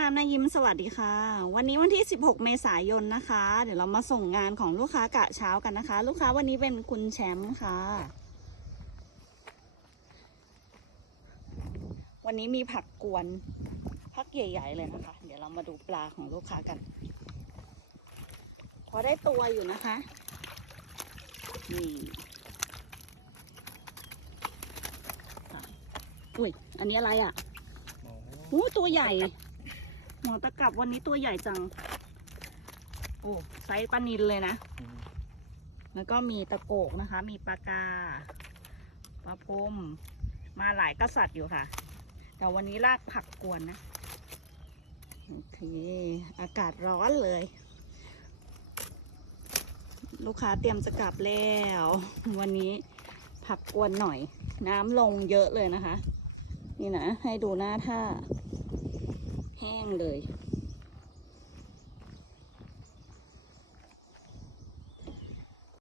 น้ำนายิ้มสวัสดีค่ะวันนี้วันที่16เมษายนนะคะเดี๋ยวเรามาส่งงานของลูกค้ากะเช้ากันนะคะลูกค้าวันนี้เป็นคุณแชมป์ค่ะวันนี้มีผักกวนพักใหญ่ๆเลยนะคะเดี๋ยวเรามาดูปลาของลูกค้ากันพอได้ตัวอยู่นะคะนี่อุ้ยอันนี้อะไรอ่ะโอ้ตัวใหญ่หมอตะกับวันนี้ตัวใหญ่จังโอ้ไซส์ปลานิลเลยนะแล้วก็มีตะโกกนะคะมีปลากาปลาพรมมาหลายกษัตริย์อยู่ค่ะแต่วันนี้ลากผักกวนนะโอเคอากาศร้อนเลยลูกค้าเตรียมจะกลับแล้ววันนี้ผักกวนหน่อยน้ำลงเยอะเลยนะคะนี่นะให้ดูหน้าท่าแห้งเลย